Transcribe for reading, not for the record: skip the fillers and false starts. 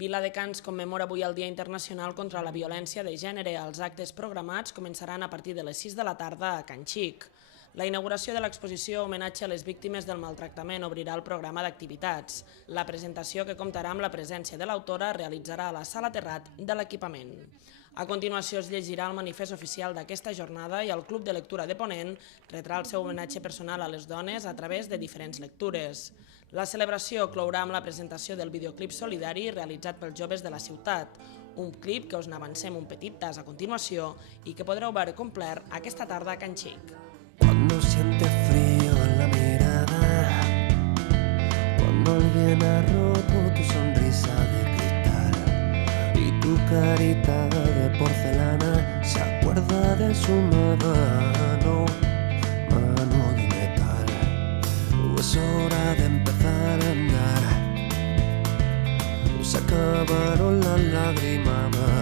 Viladecans commemora avui el Dia Internacional contra la Violència de Gènere. Els actes programats començaran a partir de les 6 de la tarda a Can Xic. La inauguració de l'exposició Homenatge a les víctimes del maltractament obrirà el programa d'activitats. La presentació, que comptarà amb la presència de l'autora, realitzarà a la Sala Terrat de l'equipament. A continuació es llegirà el manifest oficial d'aquesta jornada i el Club de Lectura de Ponent retrà el seu homenatge personal a les dones a través de diferents lectures. La celebració clourà amb la presentació del videoclip solidari realitzat pels joves de la ciutat, un clip que us n'avancem un petit tas a continuació i que podreu veure complet aquesta tarda a Can Xic. Cuando sientes frío en la mirada, cuando alguien ha roto tu sonrisa de cristal y tu carita de porcelana se acuerda de su mano, mano de metal. Es hora de empezar a andar, se acabaron las lágrimas.